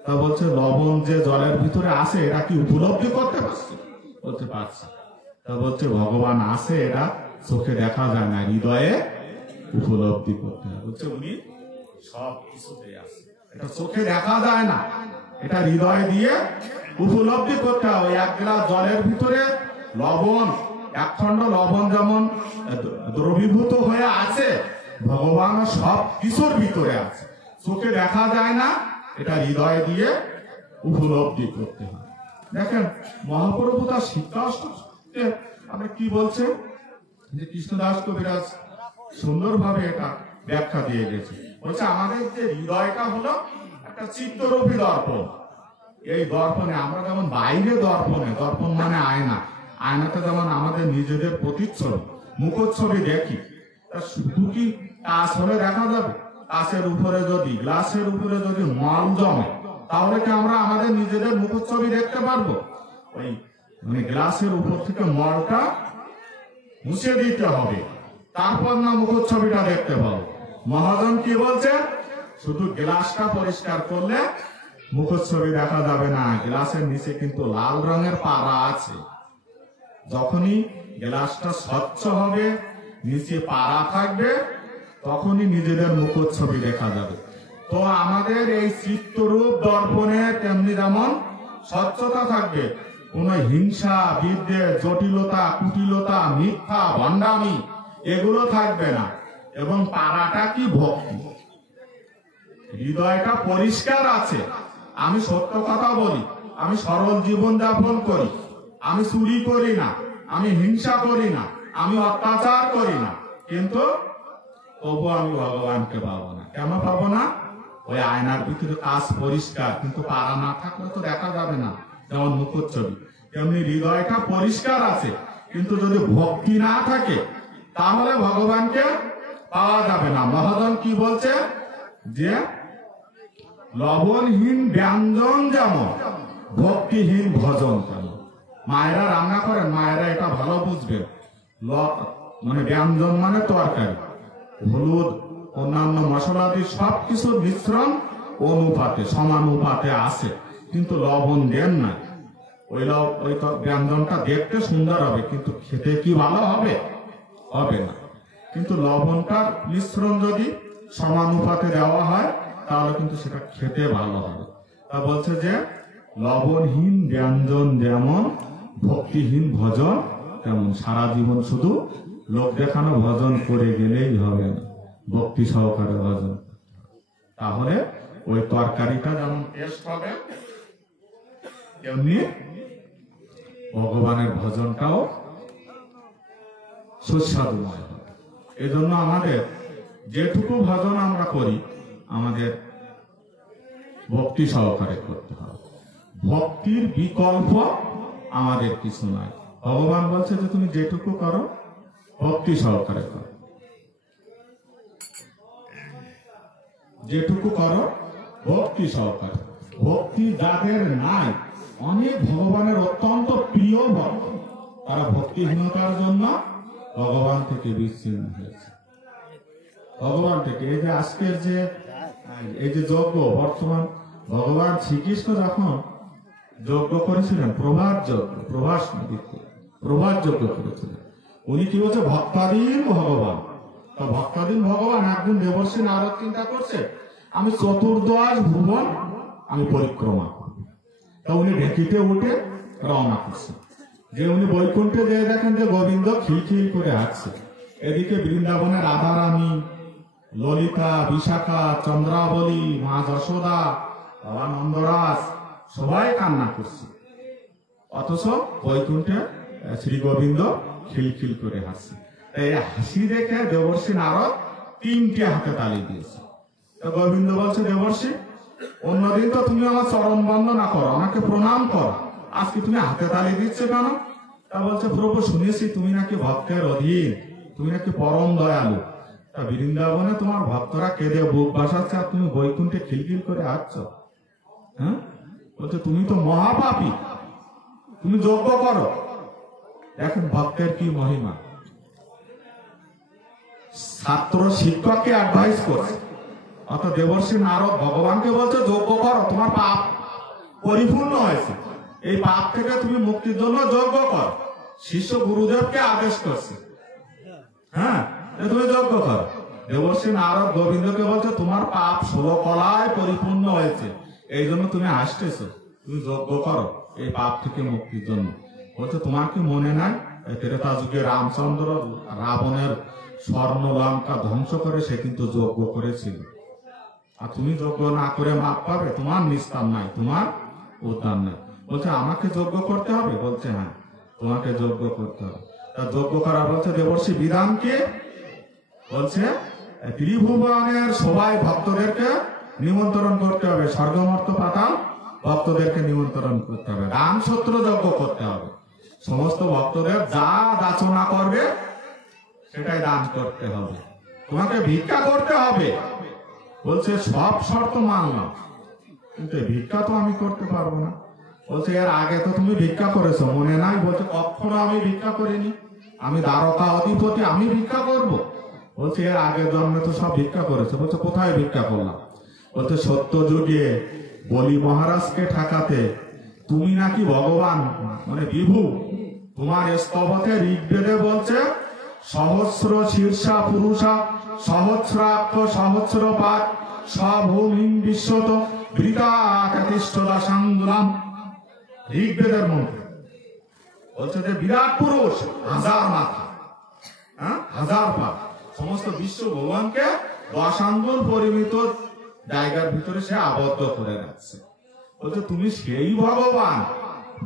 তা বলছে লবণ যে জলের ভিতরে আছে এটা কি উপলব্ধি করতে পারছে? বলতে পারছে। তা বলছে ভগবান আছে, এটা চোখে দেখা যায় না, হৃদয়ে উপলব্ধি করতে হয়। বলছে উনি সব কিছুতে আছে, এটা চোখে দেখা যায় না, এটা হৃদয় দিয়ে উপলব্ধি করতে হয়। ওই 1 গ্লাস জলের ভিতরে লবণ, 1 খণ্ড লবণ যেমন দ্রবীভূত হয়ে আছে, ভগবান সব কিছুর ভিতরে আছে, চোখে দেখা যায় না, এটা হৃদয় দিয়ে উপলব্ধি করতে হয়। দেখেন মহাপ্রভু তার শিক্ষাষ্টকে আমরা কি বলছে, যে কৃষ্ণদাস কবিরাজ সুন্দরভাবে এটা ব্যাখ্যা দিয়ে গেছে। বলছে আমাদের যে হৃদয়টা হলো একটা চিত্তরূপী দর্পণ। এই দর্পণে আমরা যেমন বাইরে দর্পণে, দর্পণ মানে আয়না, আয়নাতে যেমন আমাদের নিজেদের প্রতিচ্ছবি, মুখচ্ছবি দেখি, তা শুধু কি কাঁচ হলে দেখা যাবে? কাঁচের উপরে যদি, গ্লাসের উপরে যদি মল জমে, তাহলে কি আমরা আমাদের নিজেদের মুখচ্ছবি দেখতে পারবো? ওই মানে গ্লাসের উপর থেকে মলটা মুছে দিতে হবে, তারপর না মুখচ্ছবিটা দেখতে পাবো। মহাজন কি বলছে? শুধু গ্লাসটা পরিষ্কার করলে মুখচ্ছবি দেখা যাবে না, গ্লাসের নিচে কিন্তু লাল রঙের পারা আছে। যখনই গ্লাসটা স্বচ্ছ হবে, নিচে পারা থাকবে, তখনই নিজেদের মুখচ্ছবি দেখা যাবে। তো আমাদের এই চিত্তরূপ দর্পণে তেমনি যেমন স্বচ্ছতা থাকবে, কোন হিংসা, বিদ্বেষ, জটিলতা, কুটিলতা, মিথ্যা, ভণ্ডামি এগুলো থাকবে না। এবং পারাটা কি? ভক্তি। হৃদয়টা পরিষ্কার আছে, আমি সত্য কথা বলি, আমি সরল জীবন যাপন করি, আমি চুরি করি না, আমি হিংসা করি না, আমি অত্যাচার করি না, কিন্তু তবু আমি ভগবানকে পাবো না। কেন পাবো না? ওই আয়নার ভিতরে কাঁচ পরিষ্কার, কিন্তু পারা না থাকলে তো দেখা যাবে না, যেমন মুখচ্ছবি। তেমনি হৃদয়টা পরিষ্কার আছে, কিন্তু যদি ভক্তি না থাকে তাহলে ভগবানকে পাওয়া যাবে না। মহাজন কি বলছে? যে লবণহীন ব্যঞ্জন যেমন, ভক্তিহীন ভজন তেমন। মায়েরা রান্না করেন, মায়েরা এটা ভালো বুঝবে, মানে ব্যঞ্জন মানে তরকারি, হলুদ, অন্যান্য মশলাদি সবকিছুর মিশ্রণ অনুপাতে, সমানুপাতে আছে, কিন্তু লবণ দেন না। ওই ব্যঞ্জনটা দেখতে সুন্দর হবে, কিন্তু খেতে কি ভালো হবে? হবে না। কিন্তু লবণটার মিশ্রণ যদি সমানুপাতে দেওয়া হয় তাহলে কিন্তু সেটা খেতে ভালো হবে। তা বলছে যে লবণহীন ব্যঞ্জন যেমন, ভক্তিহীন ভজন তেমন। সারা জীবন শুধু লোক দেখানো ভজন করে গেলেই হবে না, ভক্তি সহকারে ভজন। তাহলে ওই তরকারিটা যেমন টেস্ট হবে, তেমনি ভগবানের ভজনটাও সুস্বাদুময় হবে। এই জন্য আমাদের যেটুকু ভজন আমরা করি আমাদের ভক্তি সহকারে করতে হবে। ভক্তির বিকল্প আমাদের কিছু নাই। ভগবান বলছে যে তুমি যেটুকু করো ভক্তি সহকারে করো। যেটুকু করো ভক্তি সহকারে। ভক্তি যাদের নাই, অনেক ভগবানের অত্যন্ত প্রিয় ভক্ত, তারা ভক্তিহীনতার জন্য ভগবান থেকে বিচ্ছিন্ন হয়েছে। ভগবান থেকে এই যে আজকের যে এই যে যজ্ঞ, বর্তমান ভগবান শ্রীকৃষ্ণ যখন যজ্ঞ করেছিলেন, প্রভাত যজ্ঞ, প্রভাত যজ্ঞ করেছিলেন, উনি কি বলছে ভক্তাধীন ভগবান। তো ভক্তাধীন ভগবান একদিন দেবর্ষী নারদ চিন্তা করছে, আমি চতুর্দশ ভুবন আমি পরিক্রমা করব। তা উনি ঢেকিতে উঠে রওনা করছে। যে উনি বৈকুণ্ঠে যেয়ে দেখেন যে গোবিন্দ খিলখিল করে হাঁটছে, এদিকে বৃন্দাবনের রাধারানী, ললিতা, বিশাখা, চন্দ্রাবলী, মা যশোদা, বাবা নন্দরাজ সবাই কান্না করছে, অথচ বৈকুণ্ঠে শ্রী গোবিন্দ খিলখিল করে হাসছে। এই হাসি দেখে দেবর্ষী নারদ 3টে হাতে তালি দিয়েছে। তো গোবিন্দ বলছে, দেবর্ষী, অন্যদিন তো তুমি আমার চরণ বন্দনা করো, আমাকে প্রণাম করো, আজকে তুমি হাতে তালি দিচ্ছ কেন? তা বলছে, প্রভু শুনেছি তুমি নাকি ভক্তের অধীন, তুমি নাকি পরম দয়ালু। তা বৃন্দাবনে তোমার ভক্তরা কেঁদে বুক বাসাচ্ছে, আর তুমি বৈকুণ্ঠে খিলখিল করে হাঁটছ। হ্যাঁ, বলছে তুমি তো মহাপাপী, তুমি যজ্ঞ করো। দেখেন ভক্তের কি মহিমা। ছাত্র শিক্ষককে অ্যাডভাইস করছে, অর্থাৎ দেবর্ষী নারদ ভগবানকে বলছে যজ্ঞ করো, তোমার পাপ পরিপূর্ণ হয়েছে, এই পাপ থেকে তুমি মুক্তির জন্য যজ্ঞ করো। শিষ্য গুরুদেবকে আদেশ করছে, হ্যাঁ তুমি যজ্ঞ করো। দেবর্ষী নারদ গোবিন্দকে বলছে তোমার পাপ 16 কলায় পরিপূর্ণ হয়েছে, এই জন্য তুমি আসতেছো, তুমি যজ্ঞ করো এই পাপ থেকে মুক্তির জন্য। বলছে তোমার কি মনে নাই ত্রেতা যুগে রামচন্দ্র রাবণের স্বর্ণ লঙ্কা ধ্বংস করে সে কিন্তু যজ্ঞ করেছিল, আর তুমি যজ্ঞ না করে মাপ পাবে? তোমার নিস্তার নাই, তোমার উদ্ধার নাই। বলছে আমাকে যজ্ঞ করতে হবে? বলছে হ্যাঁ, তোমাকে যজ্ঞ করতে হবে। তা যজ্ঞ করা বলছে দেবর্ষী বিধান কি? বলছে ত্রিভুবনের সবাই ভক্তদেরকে নিমন্ত্রণ করতে হবে, স্বর্গমর্ত পাতাল ভক্তদেরকে নিমন্ত্রণ করতে হবে, দান সূত্র যজ্ঞ করতে হবে, সমস্ত ভক্তদের যা যাচনা করবে সেটাই দান করতে হবে, তোমাকে ভিক্ষা করতে হবে। বলছে সব শর্ত মানলাম, কিন্তু ভিক্ষা তো আমি করতে পারবো না। বলছে এর আগে তো তুমি ভিক্ষা করেছো, মনে নাই? বলছে কখনো আমি ভিক্ষা করিনি, আমি দ্বারকা অধিপতি, আমি ভিক্ষা করব? বলছে এর আগের জন্মে তো সব ভিক্ষা করেছে। বলছে কোথায় ভিক্ষা করলাম? বলছে সত্য যুগে বলি মহারাজকে ঠেকাতে তুমি নাকি ভগবান মানে বিভু, তোমার স্তবতে ঋগ্বেদে বলছে সহস্র শীর্ষা পুরুষা সহস্রাক্ষ সহস্রপাত সভূমিং বিশ্বত বৃতাতিষ্ঠদা সাঙ্গুলাম। ঋগ্বেদের মন্ত্র বলছে যে বিরাট পুরুষ, 1000 মাথা, হ্যাঁ 1000 পা, সমস্ত বিশ্ব ভগবানকে 10 আঙ্গুল পরিমিত জায়গার ভিতরে সে আবদ্ধ করে রাখছে। বলছে তুমি সেই ভগবান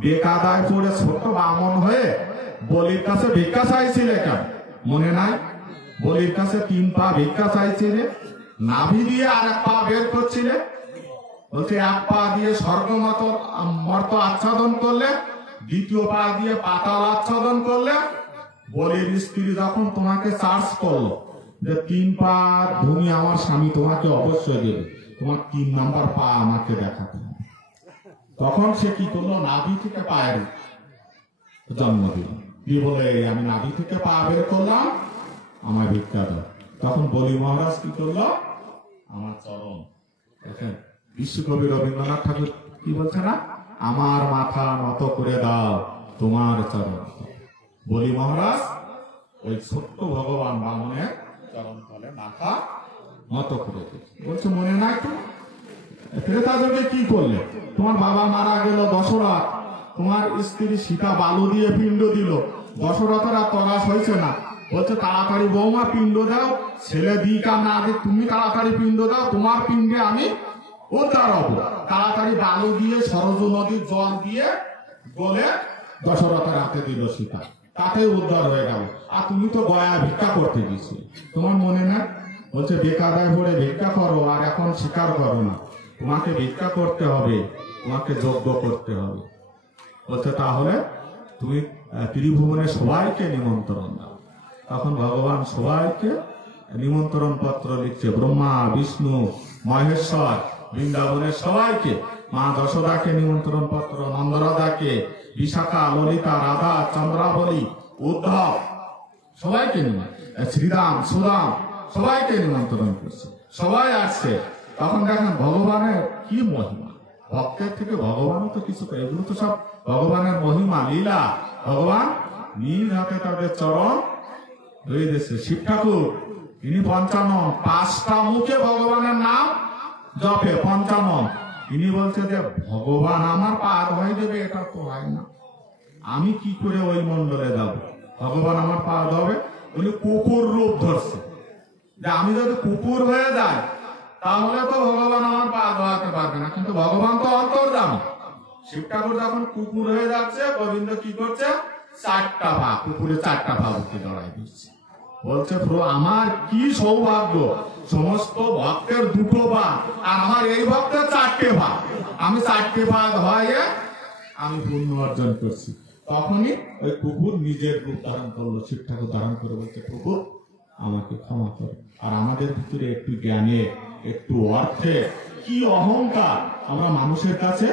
বেকাদায় পড়ে ছোট বামন হয়ে বলির কাছে ভিক্ষা চাইছিলে কেন? মনে নাই? বলির কাছে 3 পা ভিক্ষা চাইছিলে, নাভি দিয়ে আর 1 পা বের করছিলে। বলছে 1 পা দিয়ে স্বর্গমর্ত আচ্ছাদন করলে, 2য় পা দিয়ে পাতাল আচ্ছাদন করলে। বলির স্ত্রী যখন তোমাকে চার্জ করলো যে 3 পা ভূমি আমার স্বামী তোমাকে অবশ্যই দেবে, তোমার 3 নাম্বার পা আমাকে দেখাতে হবে, তখন সে কি করলো? নাভি থেকে পায়ের জন্ম দিল, দিয়ে বলে আমি নাভি থেকে পা বের করলাম, আমার ভিক্ষা দাও। তখন বলি মহারাজ কি করলো? আমার চরণ। দেখেন বিশ্বকবি রবীন্দ্রনাথ ঠাকুর কি বলছে না, আমার মাথা নত করে দাও তোমার চরণ। বলি মহারাজ ওই ছোট্ট ভগবান বামনের চরণ তলে মাথা নত করে দিয়েছে। বলছে মনে নাই তো? ত্রেতা যুগে কি করলে? তোমার বাবা মারা গেল দশরথ, তোমার স্ত্রী সীতা বালু দিয়ে পিণ্ড দিল, দশরথের আর তরাস হয়েছে না। বলছে তাড়াতাড়ি বৌমা পিণ্ড দাও, ছেলে দিক আর না দিক তুমি তাড়াতাড়ি পিণ্ড দাও, তোমার পিণ্ডে আমি উদ্ধার হব। তাড়াতাড়ি বালু দিয়ে সরজ নদীর জল দিয়ে গলে দশরথের হাতে দিল সীতা, তাতে উদ্ধার হয়ে গেল। আর তুমি তো গয়া ভিক্ষা করতে গেছিলে, তোমার মনে না? বলছে বেকাদায় পড়ে ভিক্ষা করো আর এখন স্বীকার করো না, তোমাকে ভিক্ষা করতে হবে, তোমাকে যজ্ঞ করতে হবে। বলছে তাহলে তুমি ত্রিভুবনে সবাইকে নিমন্ত্রণ দাও। তখন ভগবান সবাইকে নিমন্ত্রণ পত্র লিখছে, ব্রহ্মা বিষ্ণু মহেশ্বর, বৃন্দাবনের সবাইকে, মা যশোদাকে নিমন্ত্রণ পত্র, নন্দরাজাকে, বিশাখা, ললিতা, রাধা, চন্দ্রাবলী, উদ্ধব সবাইকে শ্রীরাম, সুদাম সবাইকে নিমন্ত্রণ করছে, সবাই আসছে। তখন দেখেন ভগবানের কি মহিমা, ভক্তের থেকে ভগবানও তো কিছু, এগুলো তো সব ভগবানের মহিমা লীলা। ভগবান নিজ হাতে তাদের চরণ ধুয়ে দিয়েছে। শিব ঠাকুর তিনি পঞ্চানন, 5টা মুখে ভগবানের নাম জপে, পঞ্চানন। তিনি বলছে যে ভগবান আমার পা ধোয়াই দেবে, এটা তো হয় না, আমি কি করে ওই মন্ডলে যাব, ভগবান আমার পা ধোবে। উনি কুকুর রূপ ধরছে, যে আমি যদি কুকুর হয়ে যাই তাহলে তো ভগবান আমার পা ধোয়াতে পারবে না, কিন্তু ভগবান তো অন্তর্যামী। শিব ঠাকুর যখন কুকুর হয়ে যাচ্ছে, গোবিন্দ কি করছে, 4টা পা, কুকুরের 4টা পা উঠে দাঁড়াই দিচ্ছে। বলছে প্রভু আমার কি সৌভাগ্য, সমস্ত ভক্তের 2টো পা, আর আমার এই ভক্তের 4টে পা, আমি 4টে পা ধোয়াইয়ে আমি পুণ্য অর্জন করছি। তখনই ওই কুকুর নিজের রূপ ধারণ করলো, শিব ঠাকুর ধারণ করে বলছে কুকুর আমাকে ক্ষমা করো। আর আমাদের ভিতরে একটু জ্ঞানে, একটু অর্থে কি অহংকার, আমরা মানুষের কাছে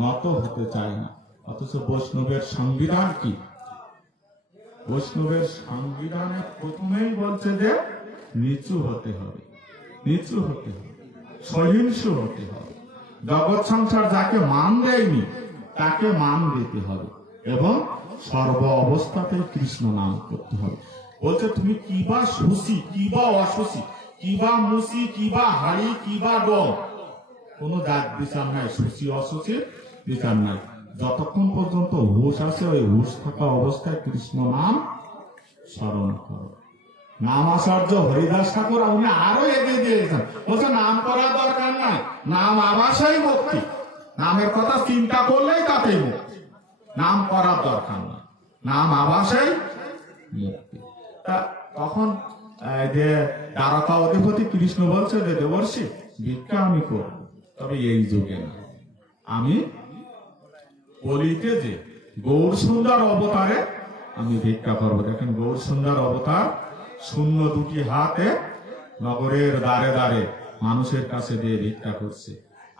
নত হতে চাই না। অথচ বৈষ্ণবের সংবিধান কি, বৈষ্ণবের সংবিধানে প্রথমেই বলছে যে নিচু হতে হবে, নিচু হতে হবে, সহিংসু হতে হবে, জগৎ সংসার যাকে মান দেয়নি তাকে মান দিতে হবে, এবং সর্ব অবস্থাতেই কৃষ্ণ নাম করতে হবে। বলছে তুমি কিবা সুশি, কিবা অসুশি, কিবা মুসি, কিবা হাড়ি, কিবা ডম, কোন জাত বিচার নাই, সুশি অসুচির বিচার নাই। যতক্ষণ পর্যন্ত হুশ আছে, ওই হুশ থাকা অবস্থায় কৃষ্ণ নাম স্মরণ করো। নাম আচার্য হরিদাস ঠাকুর উনি আরো এগিয়ে দিয়েছেন, বলছে নাম করার দরকার নাই, নাম আবাসাই মুক্তি, নামের কথা চিন্তা করলেই তাতেই মুক্তি, নাম করার দরকার নাই, নাম আবাসাই মুক্তি। তখন যে দ্বারকা অধিপতি কৃষ্ণ বলছে যে দেবর্ষি ভিক্ষা আমি করব, তবে এই যুগে না, আমি বলিতে যে গৌর সুন্দর অবতারে আমি ভিক্ষা করবো। দেখেন গৌর সুন্দর অবতার শূন্য 2টি হাতে নগরের দ্বারে দ্বারে মানুষের কাছে দিয়ে ভিক্ষা করছে।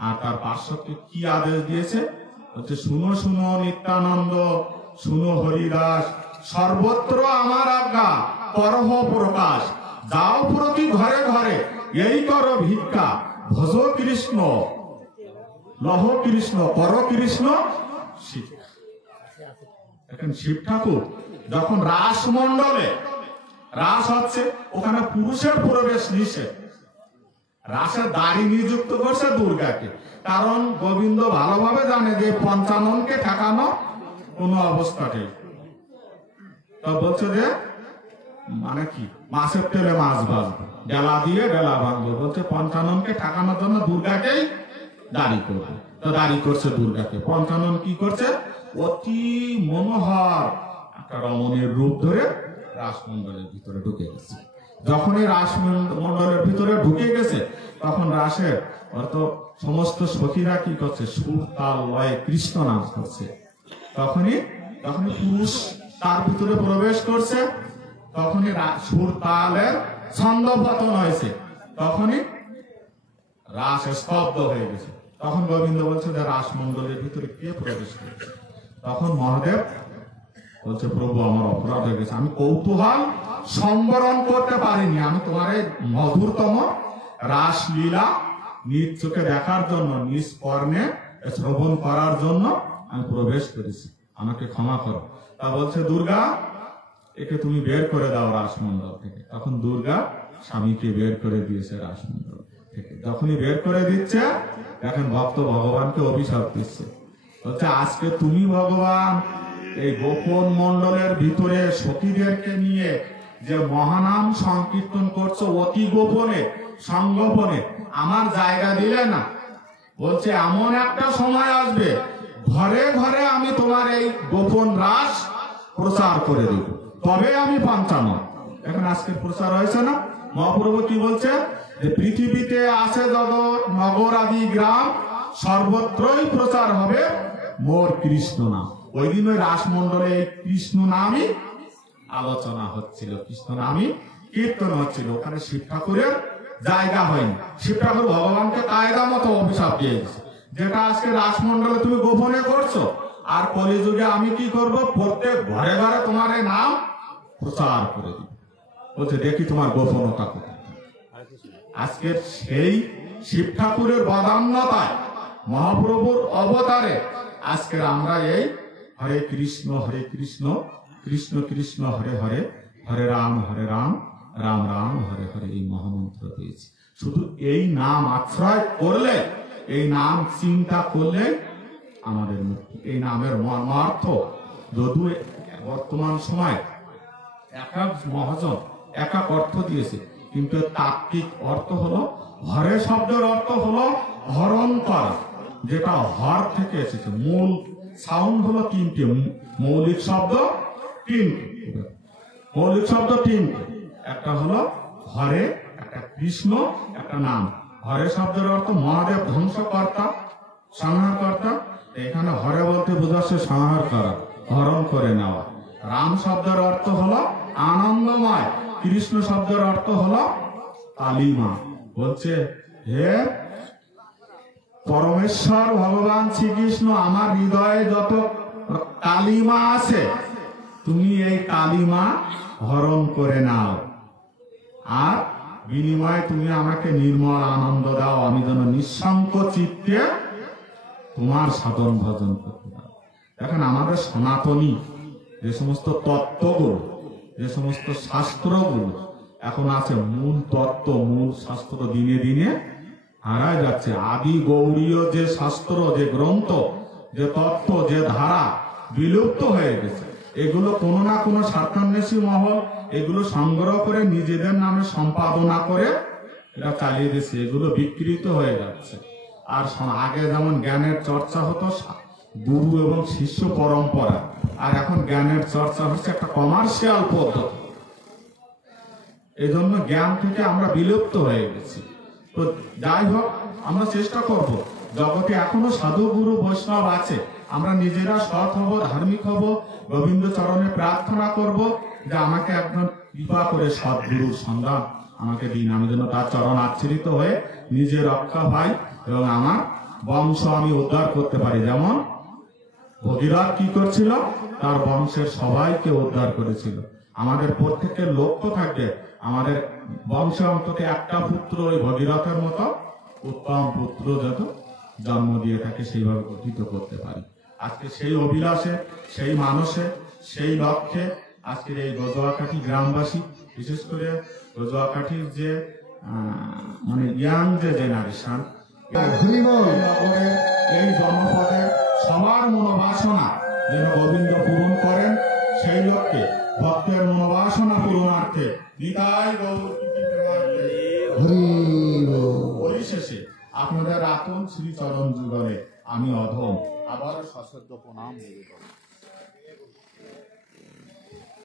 আর তার পার্শ্বকে কি আদেশ দিয়েছে, হচ্ছে শুনো শুনো নিত্যানন্দ, শুনো হরিদাস, সর্বত্র আমার আজ্ঞা করহ প্রকাশ, যাও প্রতি ঘরে ঘরে এই করো ভিক্ষা, ভজ কৃষ্ণ লহ কৃষ্ণ কর কৃষ্ণ শিক্ষা। দেখেন শিব ঠাকুর যখন রাসমণ্ডলে রাস হচ্ছে, ওখানে পুরুষের প্রবেশ নিষেধ, রাসের দাড়ি নিযুক্ত করছে দুর্গাকে, কারণ গোবিন্দ ভালোভাবে জানে যে পঞ্চাননকে ঠেকানো কোন অবস্থাতেই। তো বলছে যে মানে কি, মাছের তেলে মাছ ভাজবে, ডেলা দিয়ে ডেলা ভাঙবে, বলছে পঞ্চাননকে ঠেকানোর জন্য দুর্গাকেই দাড়ি করবে। তো দাড়ি করছে দুর্গাকে, পঞ্চানন কি করছে, অতি মনোহর একটা রমণীর রূপ ধরে রাসমণ্ডলের ভিতরে ঢুকে গেছে। যখনই রাসমণ্ডলের ভিতরে ঢুকে গেছে, তখন রাসের অর্থ সমস্ত সখীরা কি করছে, সুর তাল লয়ে কৃষ্ণ নাম করছে। তখনই পুরুষ তার ভিতরে প্রবেশ করছে, তখনই সুর তালের ছন্দ পতন হয়েছে, তখনই রাস স্তব্ধ হয়ে গেছে। তখন গোবিন্দ বলছে যে রাসমণ্ডলের ভিতরে কে প্রবেশ করেছে? তখন মহাদেব বলছে প্রভু আমার অপরাধ হয়ে গেছে, আমি কৌতূহল সম্বরণ করতে পারিনি, আমি তোমার এই মধুরতম রাসলীলা নিজ চোখে দেখার জন্য, নিজ কর্ণে শ্রবণ করার জন্য আমি প্রবেশ করেছি, আমাকে ক্ষমা করো। তা বলছে দুর্গা একে তুমি বের করে দাও রাসমণ্ডল থেকে। তখন দুর্গা স্বামীকে বের করে দিয়েছে রাসমণ্ডল থেকে। যখনই বের করে দিচ্ছে, দেখেন ভক্ত ভগবানকে অভিশাপ দিচ্ছে, বলছে আজকে তুমি ভগবান এই গোপন মণ্ডলের ভিতরে সখীদেরকে নিয়ে যে মহানাম সংকীর্তন করছো অতি গোপনে সংগোপনে, আমার জায়গা দিলে না। বলছে এমন একটা সময় আসবে ঘরে ঘরে আমি তোমার এই গোপন রাস প্রচার করে দেব, তবে আমি পঞ্চানন। এখন আজকের প্রচার হয়েছে না, মহাপ্রভু কি বলছে যে পৃথিবীতে আছে যত নগর আদি গ্রাম, সর্বত্রই প্রচার হবে মোর কৃষ্ণ নাম। ওই দিন ওই রাসমণ্ডলে কৃষ্ণ নামই আলোচনা হচ্ছিল, কৃষ্ণ নামই কীর্তন হচ্ছিল। ওখানে শিব ঠাকুরের জায়গা হয়নি। শিব ঠাকুর ভগবানকে কায়দা মতো অভিশাপ দিয়ে দিচ্ছে, যেটা আজকে রাসমণ্ডলে তুমি গোপনে করছো। আর কলিযুগে আমি কি করব, প্রত্যেক ঘরে ঘরে তোমার এই নাম প্রচার করে দিব। বলছে দেখি তোমার গোপনতা কোথায়। আজকের সেই শিব ঠাকুরের বদান্যতায়, মহাপ্রভুর অবতারে আজকের আমরা এই হরে কৃষ্ণ কৃষ্ণ কৃষ্ণ হরে হরে, হরে রাম রাম রাম হরে হরে এই মহামন্ত্র পেয়েছি। শুধু এই নাম আশ্রয় করলে, এই নাম চিন্তা করলে আমাদের মুক্তি। এই নামের মর্মার্থ যদিও বর্তমান সময় এক এক মহাজন এক এক অর্থ দিয়েছে, কিন্তু তাত্ত্বিক অর্থ হলো, হরে শব্দের অর্থ হলো হরণ করা, যেটা হর থেকে এসেছে। মূল সাউন্ড হলো তিনটে, মৌলিক শব্দ তিনটে। একটা হলো হরে, একটা কৃষ্ণ, একটা নাম। হরে শব্দের অর্থ মহাদেব ধ্বংসকর্তা, সংহারকর্তা। এখানে হরে বলতে বোঝাচ্ছে সংহার করা, হরণ করে নেওয়া। রাম শব্দের অর্থ হলো আনন্দময়, কৃষ্ণ শব্দের অর্থ হলো কালিমা। বলছে হে পরমেশ্বর ভগবান শ্রীকৃষ্ণ, আমার হৃদয়ে যত কালিমা আছে তুমি এই কালিমা হরণ করে নাও, আর বিনিময়ে তুমি আমাকে নির্মল আনন্দ দাও, আমি যেন নিঃসংক চিত্তে তোমার সাধন ভজন করতে পারি। দেখেন আমাদের সনাতনী যে সমস্ত তত্ত্বগুলো, যে সমস্ত শাস্ত্রগুলো এখন আছে, মূল তত্ত্ব, মূল শাস্ত্র দিনে দিনে হারায় যাচ্ছে। আদি গৌড়ীয় যে শাস্ত্র, যে গ্রন্থ, যে তত্ত্ব, যে ধারা বিলুপ্ত হয়ে গেছে। এগুলো কোনো না কোনো স্বার্থান্বেষী মহল এগুলো সংগ্রহ করে নিজেদের নামে সম্পাদনা করে এটা চালিয়ে দিচ্ছে। এগুলো বিকৃত হয়ে যাচ্ছে। আর আগে যেমন জ্ঞানের চর্চা হতো গুরু এবং শিষ্য পরম্পরা, আর এখন জ্ঞানের চর্চা হচ্ছে একটা কমার্শিয়াল পদ্ধতি। এই জন্য জ্ঞান থেকে আমরা বিলুপ্ত হয়ে গেছি। তো যাই হোক, আমরা চেষ্টা করব, জগতে এখনো সাধু গুরু বৈষ্ণব আছে, আমরা নিজেরা সৎ হব, ধার্মিক হব, গোবিন্দ চরণে প্রার্থনা করব যে আমাকে একজন কৃপা করে সৎগুরুর সন্ধান আমাকে দিন, আমি যেন তার চরণ আচ্ছাদিত হয়ে নিজে রক্ষা পাই এবং আমার বংশ আমি উদ্ধার করতে পারি। যেমন ভগীরথ কি করছিল, তার বংশের সবাইকে উদ্ধার করেছিল। আমাদের প্রত্যেকের লক্ষ্য থাকবে আমাদের বংশে অন্তত একটা পুত্র ওই ভগীরথের মতো উত্তম পুত্র যত জন্ম দিয়ে থাকে সেইভাবে গঠিত করতে পারি। আজকে সেই অভিলাষে, সেই মানুষে, সেই লক্ষ্যে আজকের এই গজুয়াকাঠি গ্রামবাসী, বিশেষ করে গজুয়াকাঠির যে মানে ইয়াং যে জেনারেশন, এই জনপদের সবার মনোবাসনা যেন গোবিন্দ পূরণ করেন, সেই লক্ষ্যে ভক্তের মনোবাসনা পূরণার্থে নিতাই পরিশেষে আপনাদের আতুল শ্রীচরণ যুগলে আমি অধম আবার সশ্রদ্ধ প্রণাম নিবেদন।